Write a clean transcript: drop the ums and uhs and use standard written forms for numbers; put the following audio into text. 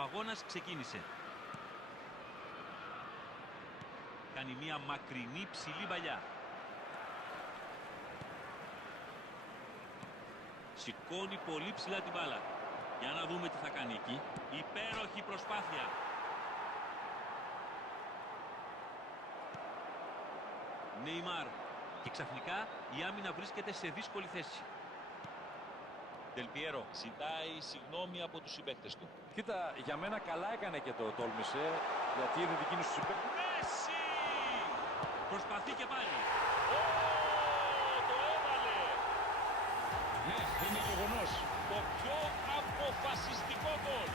Ο αγώνας ξεκίνησε. Κάνει μια μακρινή ψηλή παλιά. Σηκώνει πολύ ψηλά την μπάλα. Για να δούμε τι θα κάνει εκεί. Υπέροχη προσπάθεια. Νεϊμάρ. Και ξαφνικά η άμυνα βρίσκεται σε δύσκολη θέση. Δελπιέρο ζητάει συγγνώμη από τους συμπαίκτες του. Κοίτα, για μένα καλά έκανε και το τόλμησε, γιατί είδε εκείνους τους συμπαίκτες. Μέση! Προσπαθεί και πάλι. Το έβαλε! Ναι, είναι γεγονός. Το πιο αποφασιστικό γκολ.